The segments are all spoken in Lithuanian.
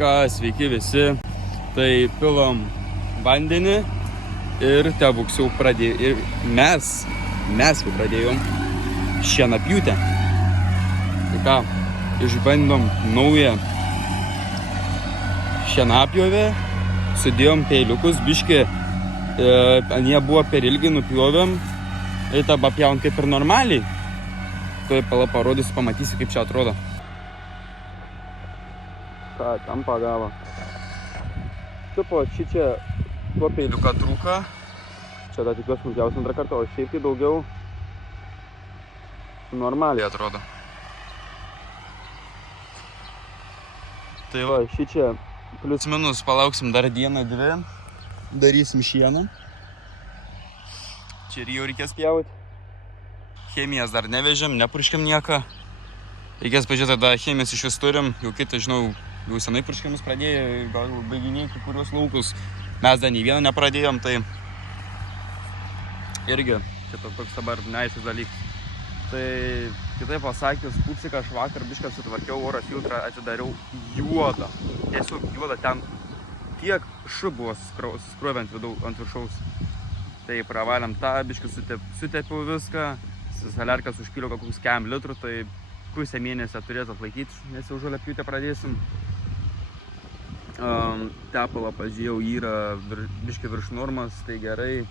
ką, sveiki visi. Tai pilam vandenį ir Tebuks jau pradėjo. Ir mes jau pradėjom šienapjūtę. Tai ką, išbandom naują šienapjovę, sudėjom peiliukus, biškį, anie buvo per ilgi, nupjovėm ir tą papjavom kaip ir normaliai. Tuoj parodysiu, pamatysi, kaip čia atrodo. Ką, tam pagavo. Tipo, šičia tuo peiliuką trūka. Čia dar tikiuosi smulkiausia antrą kartą, o šiaip tai daugiau normaliai atrodo. Tai va, šičia plius minus palauksim dar dieną, dvi. Darysim šieną. Čia ir jau reikės pjauti. Chemijas dar nevežėm, nepurškiam nieką. Reikės pažiūrėti, tada chemijas iš vis turim. Jau kitą, žinau, jau senai purškiamus pradėjo, gal baiginiai kai kurios laukus. Mes dar nei vieną nepradėjom, tai irgi čia toks dabar neaiškus dalykas. Tai kitaip pasakius, pupsiką aš vakar bišką sutvarkiau, oro filtrą atidariau juodą. Tiesiog juodą, ten tiek buvo skruovę ant viršaus. Tai pravalėm tą, biškį sutepiau viską. Saliarkas užpyliau kokius 1 litrų, tai pusę mėnesio turėtų atlaikyti, nes jau žoliapjūtę pradėsim. Tepalą pažiūrėjau, yra biškį virš normas, tai gerai.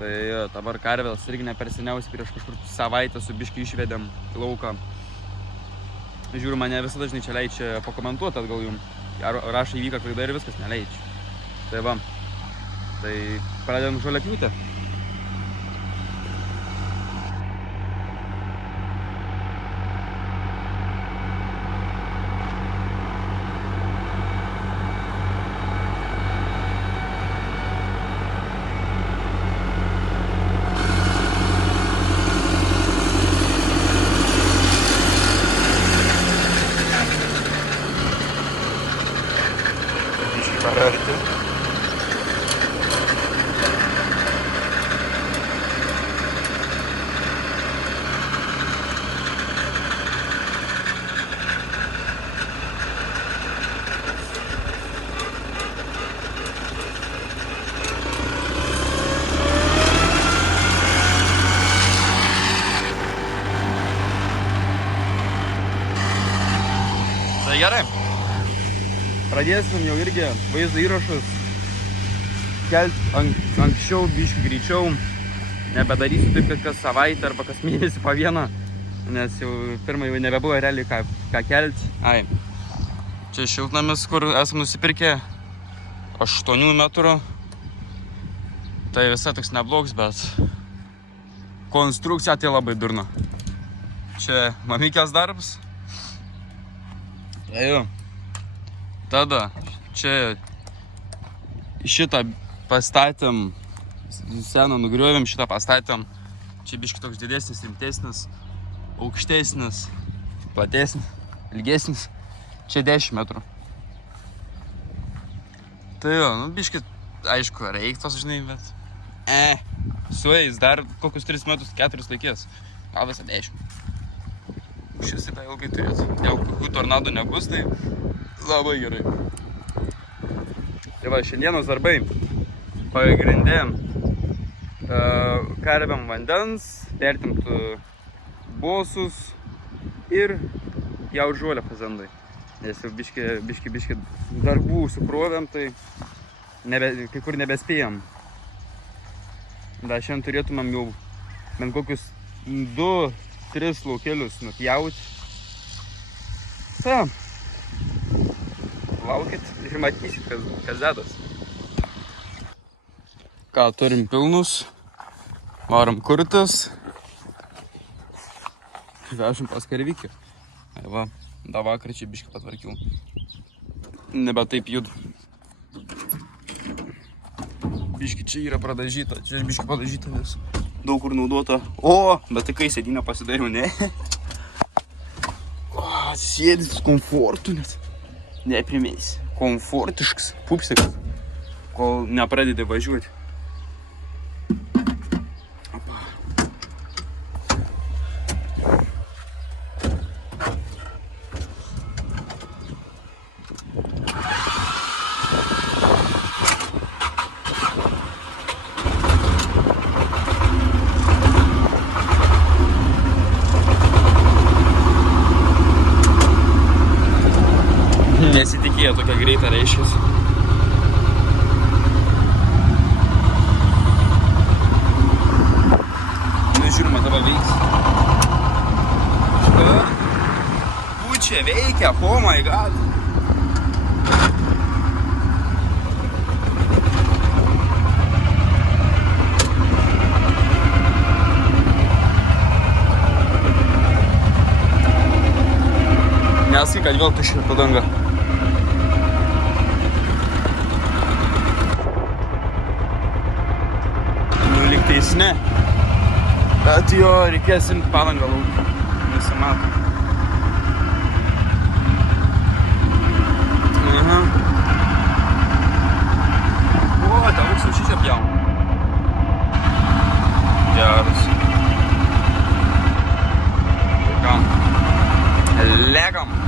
Tai dabar karvės irgi ne per seniausiai, prieš kažkur savaitę su biškį išvedėm į lauką. Žiūriu, mane visada dažnai čia leidžia pakomentuoti atgal jums. Ar rašai įvyka klaida ir viskas neleidžia. Tai va, tai pradedam žoliapjūtę. Tai gerai. Pradėsim jau irgi vaizdo įrašus kelti anksčiau, biškį greičiau. Nebedarysiu taip, kad kas savaitę arba kas mėnesį po vieną, nes jau pirmą jau nebebuvo realiai ką kelti. Ai, čia šiltnamis, kur esam nusipirkę 8 metrų. Tai visai toks neblogs, bet konstrukcija tai labai durna. Čia mamykės darbas. Eju. Tada čia šitą pastatėm, seną nugriovėm, šitą pastatėm. Čia biškį toks didesnis, rimtesnis, aukštesnis, platesnis, ilgesnis. Čia 10 metrų. Tai jo, nu biškį, aišku, reiktos, žinai, bet su jais dar kokius 3 metrus, 4 laikės. Gal visą 10. Šis tai ilgai turėtų. Jeigu kokių tornadų nebus, tai labai gerai. Tai va, šiandienos darbai. Pagrindė karvėm vandens, pertimt bosus ir jaut žolę fazendai. Nes jau biškį darbų sukrovėm, tai kai kur nebespėjom. Da, šiandien turėtumėm jau bent kokius 2-3 laukelius nupjauti. Ta, laukit ir matysit, kas dedas. Ką, turim pilnus, varom kurtis, vežim pas karvikį. Va, da vakar čia biškį patvarkiau. Nebe taip juda. Biškį čia yra pradažyta, čia biškį padažyta, nes daug kur naudota. O, bet tai kai sėdynę pasidariau, ne? O, sėdis komfortu net. Neprimės. Komfortiškas, pupsikas, kol nepradedi važiuoti. Nesitikėjo tokia greita, reiškia. Nu, žiūrima, dabar veiks. Pučia, veikia, oh my god. Nesakai, kad vėl tuščia padanga. Ne. Bet jo reikės imti padangą lauk. Nesimato. Aha. O, tą auksą šičia pjaun. Geras. Ką? Legam.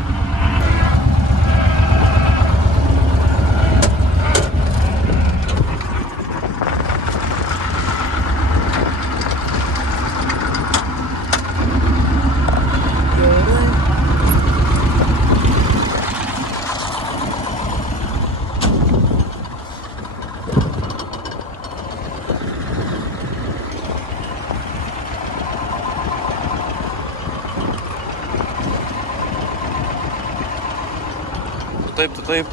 Taip.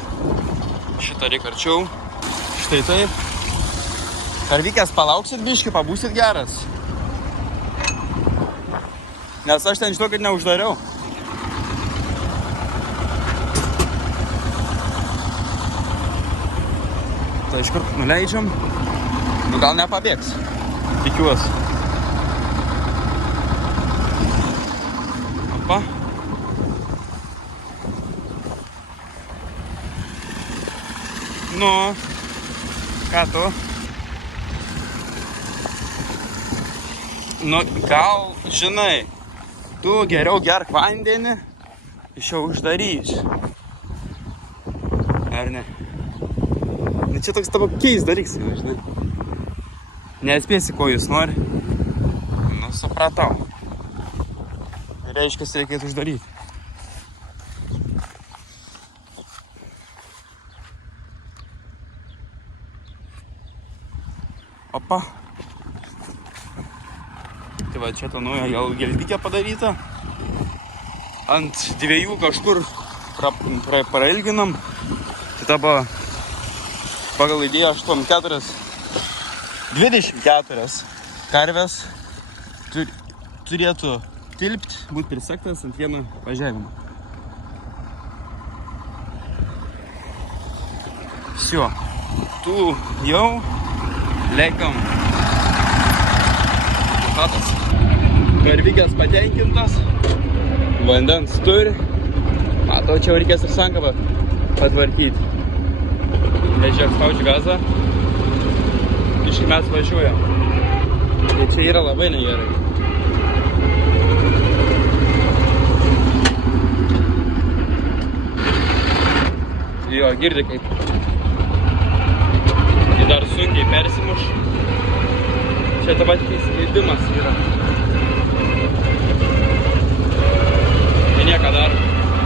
Šitą reikia arčiau. Štai taip. Ar vykęs palauksit biškį, pabūsit geras? Nes aš ten žinau, kad neuždariau. Tai iš kur nuleidžiam. Nu gal nepabėgs. Tikiuosi. Opa. Nu, ką tu? Nu, gal, žinai, tu geriau gerk vandenį, iš jau uždarys. Ar ne? Nu, čia toks tavo keis dalyks, žinai. Neatspėsi, ko jūs nori. Nu, supratau. Reiškia, reikėtų uždaryti. Opa. Tai va, čia ta nauja jau geltikė padaryta. Ant dviejų kažkur prailginam. Tai dabar pagal idėją 24 karvės turėtų tilpti, būti prisegtas ant vieno važiavimo. Всё. Tu jau leikam chatas. Karvikės patenkintas, vandens turi. Matau, čia reikės ir sankabą patvarkyti. Nežiūrėk, spaudžiu gazą. Iš mes važiuojam. Tai čia yra labai negerai. Jo, girdi kaip. Dar sunkiai persimuš. Čia ta pati įskleidimas yra. Tai nieko dar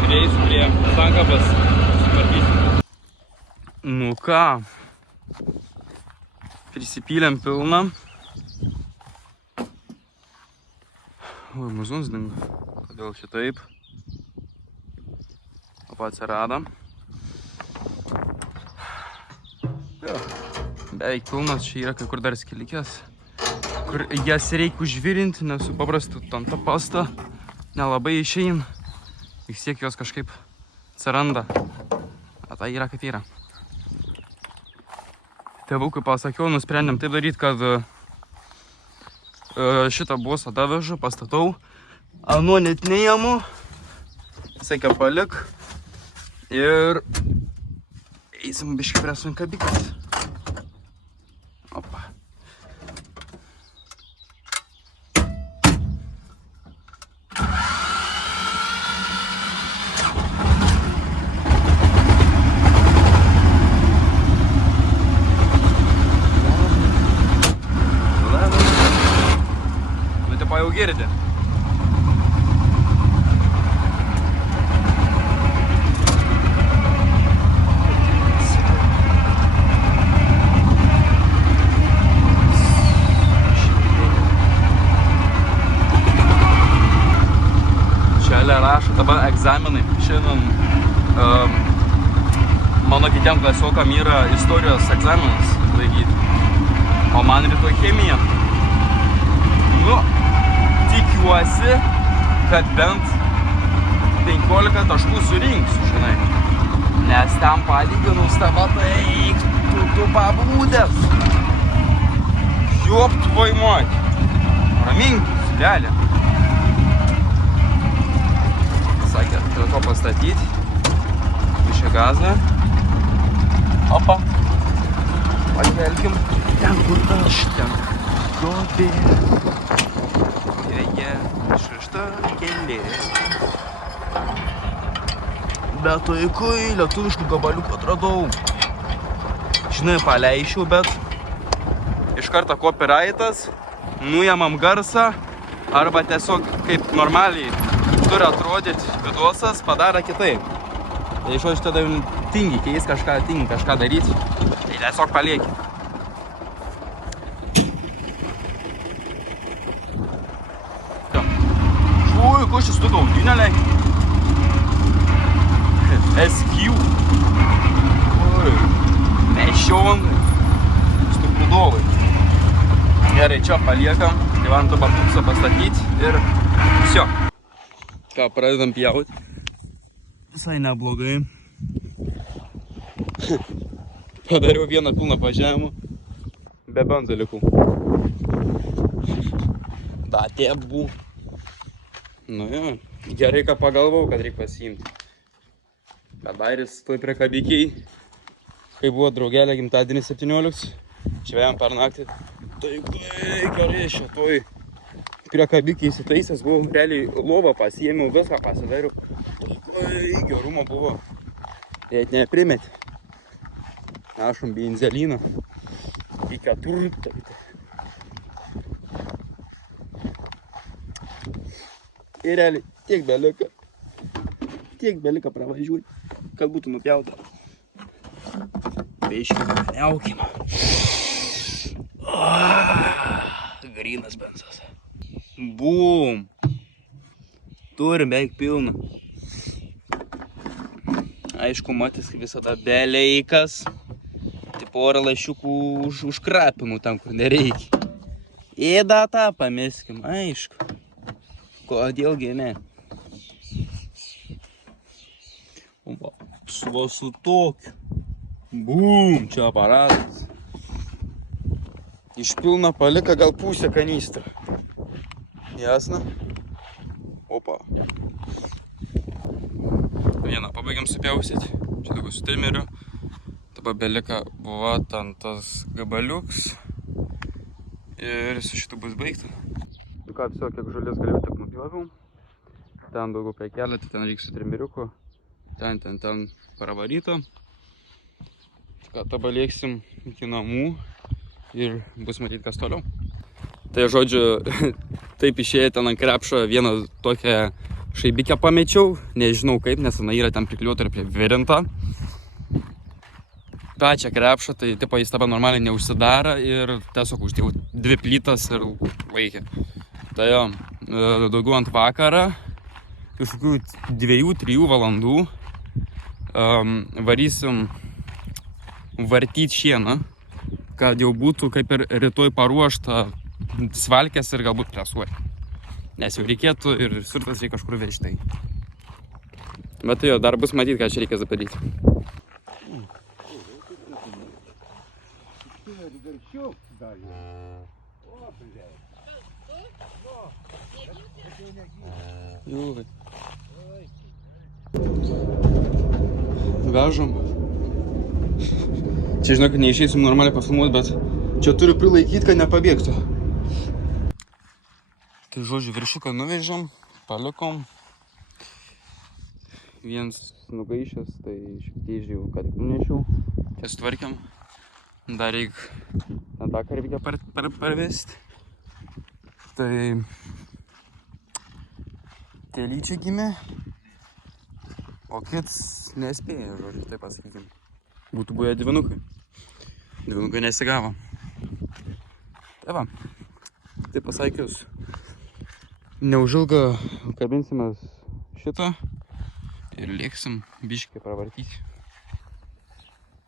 prieisiu prie sankabos, sutvarkysiu. Nu ką, prisipylėm pilną. Oi, muzuns dingo. Kodėl šitaip? Opa, atsirado. Jo. Beveik pilnas, čia yra kai kur dar skilikės, kur jas reikia užvirinti, nes su paprastu tanta pasta nelabai išein, vis tiek jos kažkaip atsiranda, o tai yra kaip yra. Tėvukui pasakiau, nusprendėm taip daryti, kad šitą busą davežu, pastatau, anu net neėmu, sakė palik ir eisim biškį prie sunkabikas. Opa. egzaminai. Šiandien mano kitiem klasiokam yra istorijos egzaminas laikyti. O man rytoj chemija. Nu, tikiuosi, kad bent 15 taškų surinksiu, žinai. Nes ten palyginus tava, tai tu pabūdęs. Jop tvoj moj. Raminkis, realiai. Sakė, prie to pastatyti. Iš gazą. Opa. Pakelkim. Ten kur aš, ten duobė. Joje šešta kėlė. Bet vaikui lietuviškų gabaliukų atradau. Žinai, paleišiau, bet iš karto copyrightas, nuėmam garsą, arba tiesiog kaip normaliai turi atrodyti vidosas, padaro kitaip. Tai iš tada tingi keis kažką, tingi kažką daryti, tai tiesiog palieki. Žuj, ko šis tu gaudinė leik? SQ. Mešion. Stupidovai. Gerai, čia paliekam. Gyvanto batuksą pastatyti ir visio. Ką, pradedam pjauti. Visai neblogai. Padariau vieną pilną važiavimą. Be benzo likau. Datė buvo. Nu jo, gerai, ką pagalvau, kad reikia pasiimti. Kadairis toj prie kabikiai, kai buvo draugelė gimtadienį 17, švejam per naktį. Tai gerai, šitoj prie kabikiai įsitaisęs, buvau realiai lovą pasiėmiau, viską pasidariau. Tai gerumo buvo, jei neprimeti. Našom benzeliną, į 4. Ir realiai tiek belika pravažiuoti, kad būtų nupjauta. Biškį paniaukim. Grynas benzas. Bum. Turim beveik pilną. Aišku, matys kaip visada beleikas. Tai porą lašiukų užkrapimų tam, kur nereikia. Ėdą tą pameskim, aišku. Kodėlgi ne? Va su tokiu. Bum, čia aparatas. Iš pilno palika gal pusę kanistrą. Jasna? Opa. Vieną pabaigiam supjausyti. Čia daugiau su trimeriu. Dabar belika buvo ten tas gabaliuks. Ir su šitu bus baigta. Ką, viso, kiek žolės galėjau, tiek nupjoviau. Ten daugiau prie kelio, tai ten reikia su trimeriuku. Ten pravaryta. Ką, dabar lėksim iki namų ir bus matyti, kas toliau. Tai žodžiu, taip išėjo ten ant krepšo vieną tokią šaibikę pamečiau. Nežinau kaip, nes jinai yra ten prikliuota ir privirinta. Pačią krepšą, tai tipo jis dabar normaliai neužsidaro ir tiesiog uždėjau 2 plytas ir laikė. Tai jo, daugiau ant vakarą, kažkokių 2-3 valandų varysim vartyti šieną, kad jau būtų kaip ir rytoj paruošta svalkės ir galbūt presuoti. Nes jau reikėtų ir svirtas reikia kažkur vežti. Bet tai jo, dar bus matyti, ką čia reikės padaryti. Vežam. Čia žinau, kad neišeisim normaliai pafilmuoti, bet čia turiu prilaikyti, kad nepabėgtų. Tai žodžiu, viršiuką nuvežam, palikom. Vienas nugaišęs, tai šiek tiek žiūrėjau, ką tik nunešiau. Čia sutvarkiam. Dar reikia ten tą karvikę parvesti. Tai telyčia gimė, o kits nespėjo, žodžiu, taip pasakykim. Būtų buvę dvynukai. Dvynukai nesigavo. Tai va, taip pasakius, neužilgo kabinsimės šitą Ir lėksim biškį pravartyti.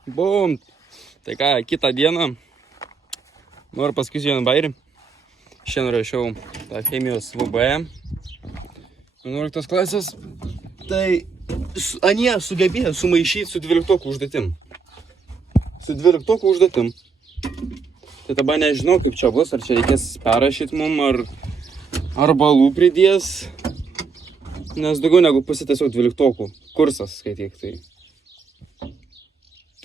Bum! Tai ką, kitą dieną noriu paskui vieną bairį. Šiandien rašiau tą chemijos VBE 11 klasės. Tai anie sugebėjo sumaišyti su 12 užduotim. Su 12 užduotim. Tai dabar nežinau, kaip čia bus, ar čia reikės perrašyti mum, ar balų pridės. Nes daugiau negu pusė tiesiog 12 kursas skaityk. Tai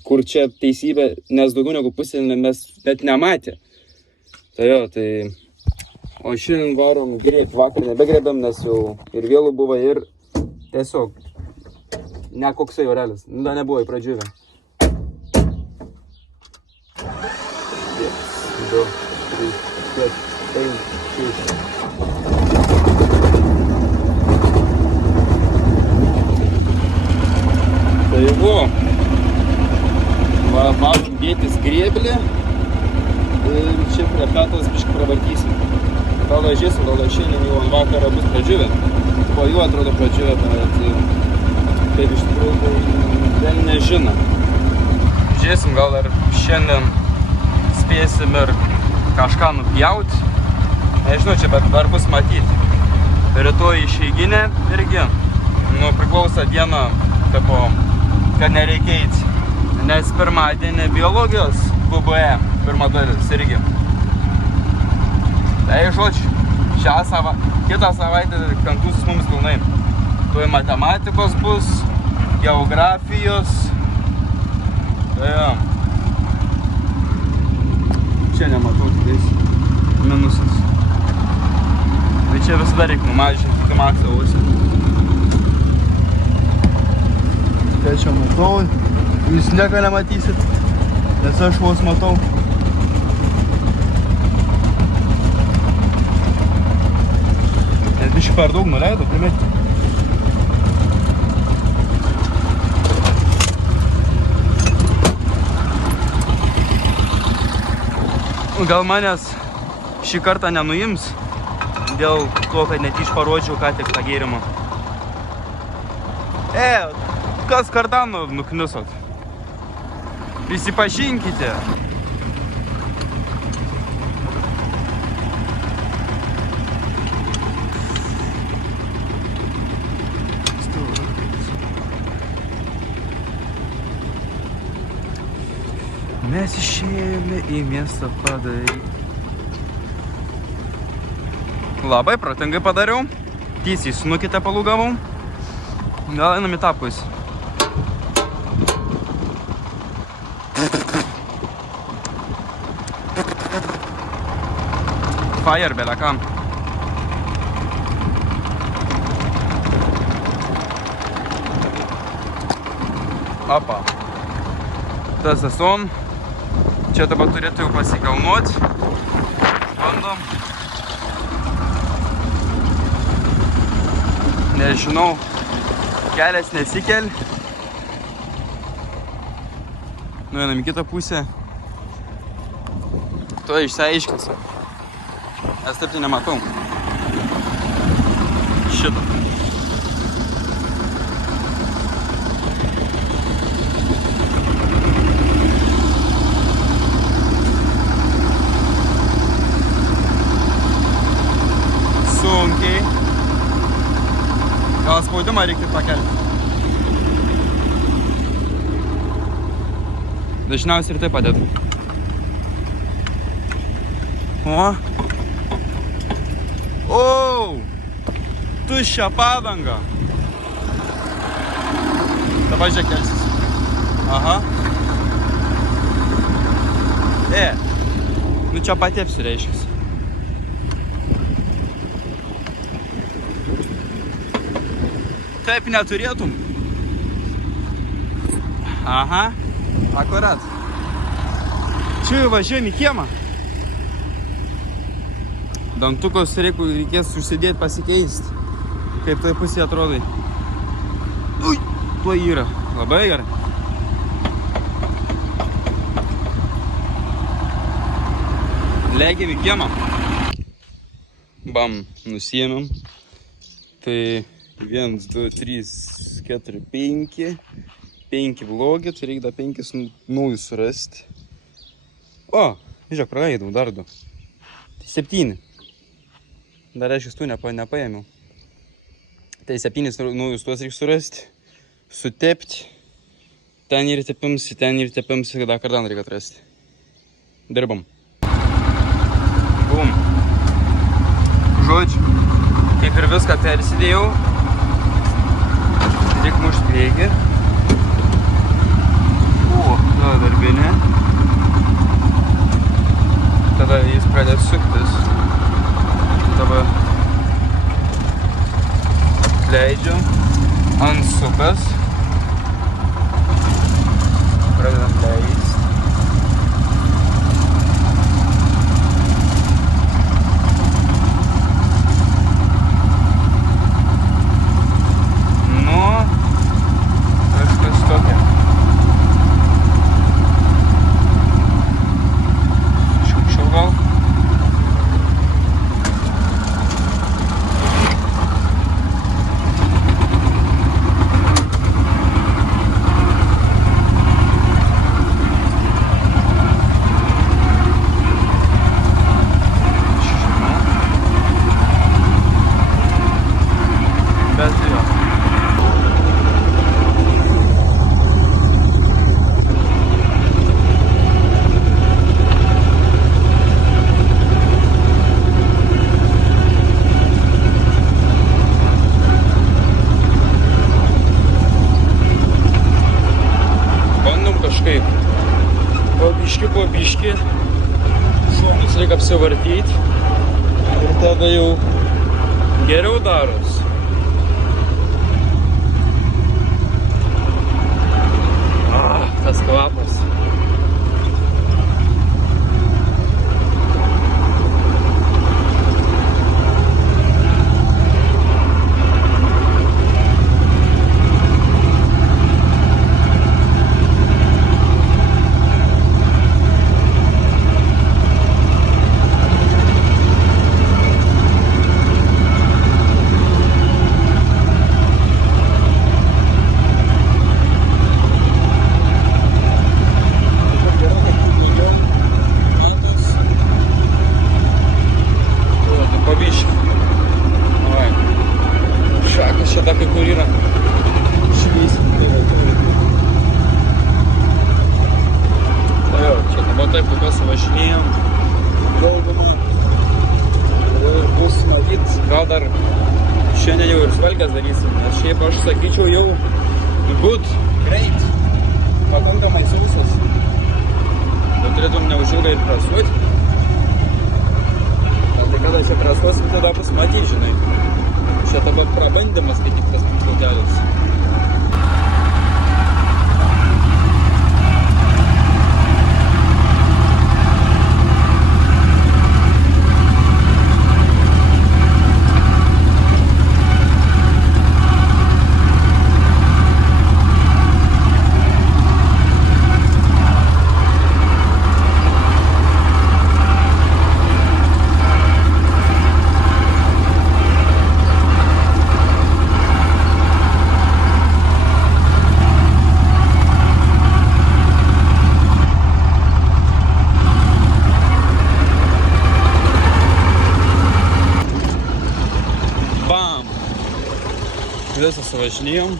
kur čia teisybė, nes daugiau negu pusė mes net nematė. Tai jo, tai... O šiandien varom greit, vakar nebegrebėm, nes jau ir vėlų buvo ir tiesiog ne koksai orelis, dar nebuvo įpradžiuvę. 1, 2, 3, 4, 5, 6. Tai buvo. Varom dėtis grėblį ir čia prie petos biškį pravartysim. Gal važiuosim, gal šiandien jau ant vakarą bus pradžiuvę. Po jų atrodo pradžiuvę, bet taip iš tikrųjų tai nežino. Žiūrėsim, gal dar šiandien spėsim ir kažką nupjauti. Nežinau, čia bet dar bus matyti. Rytoj išeiginė irgi. Priklauso diena, kad nereikia eiti. Nes pirmadienį biologijos VBE pirma dalis irgi. Tai žodžiu, kitą savaitę kantusis mums pilnai. Tuoj matematikos bus, geografijos. Čia nematau tikrais minusas. Tai čia visada reikia numažinti iki maksą ausį. Tai čia matau, jūs nieko nematysit, nes aš vos matau. Biškai per daug nuleido, primeti. Gal manęs šį kartą nenuims, dėl to, kad netyč parodžiau ką tik tą gėrimą. Kas kartą nukniusot? Prisipažinkite. Mes išėjome į miestą padaryti. Labai protingai padariau. Tiesiai snukite palūgavau. Gal einam į tą pusę. Fire belekam. Opa. Tas esom. Čia dabar turėtų jau pasikalnuoti. Bandom. Nežinau, kelias nesikel. Nueinam į kitą pusę. Tuo išsiaiškinsiu. Nes taip tai nematau. Šitą. Sunkiai. Gal spaudimą reikia pakelti. Dažniausiai ir tai padėtų. Tuščia padanga. Dabar žiūrėk kelsis. Aha. Nu čia patėpsiu reiškiasi. Taip neturėtum. Aha, akurat. Čia važiuojam į kiemą. Dantukus reikės užsidėti pasikeisti. Kaip tai pusė atrodai. Ui, tuo yra. Labai gerai. Legiam į kiemą. Bam, nusiėmėm. Tai 1, 2, 3, 4, 5. 5 blogi, tai reikia dar 5 naujus surasti. O, žiūrėk, praleidau dar 2. Tai 7. Dar reiškia, tų nepaėmiau. Tai 7 naujus tuos reikia surasti, sutepti. Ten ir tepimsi, dar kardan reikia atrasti. Dirbam. Bum. Žodžiu, kaip ir viską persidėjau. Reik mušt priekį. O, tada darbinė. Tada jis pradės suktis. Tada atleidžiu ant supės. Pradedam leist. Po biškį šonus reikia apsivartyti ir tada jau geriau daros. Tas kvapas. Šitą kai kur yra šveisim. Tai jau, čia dabar taip kokios važinėjom. Daugumą. Ir bus matyt, gal dar šiandien jau ir svalgas darysim. Nes šiaip aš sakyčiau jau good, great. Pakankamai sausas. Bet turėtum neužilgai ir prasuoti. Tai kada čia prasuosim, tada bus matyti, žinai. Čia dabar prabandymas, kai tik tas punktelis. Visą suvažinėjom.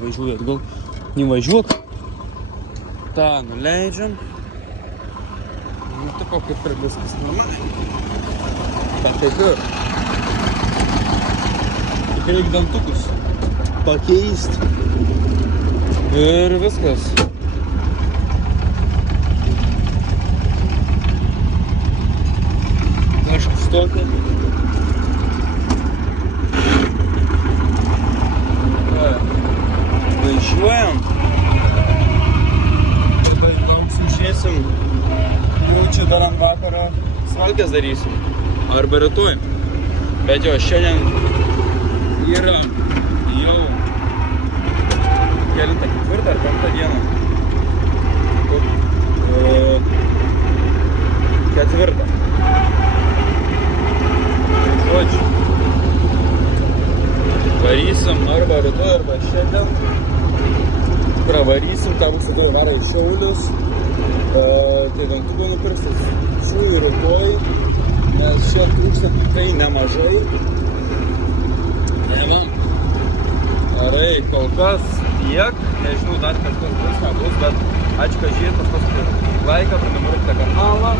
Važiuoju atgal. Nevažiuok. tą nuleidžiam. Nu, tipo kaip ir viskas normaliai. Bet taip ir. Tik reikia dantukus pakeisti. Ir viskas. Kažkas tokio. Važiuojam. Tada lauksim, išėsim. Jau čia dar ant vakaro svalkės darysim. Arba rytoj. Bet jo, šiandien yra jau kelintą, ketvirtą ar penktą dieną. Ketvirtą. Žodžiu. Varysim arba rytoj, arba šiandien. Pravarysim, ką mūsų tai varo į Šiaulius. Tai dantuvai nupirksis šūjų rytoj, nes čia trūksta tikrai nemažai. Neva. Gerai, kol kas tiek. Nežinau, dar kažkas bus, nebus, bet ačiū, kad žiūrėt, paspauskite laiką, prenumeruokite kanalą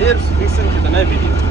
ir sutiksim kitame video.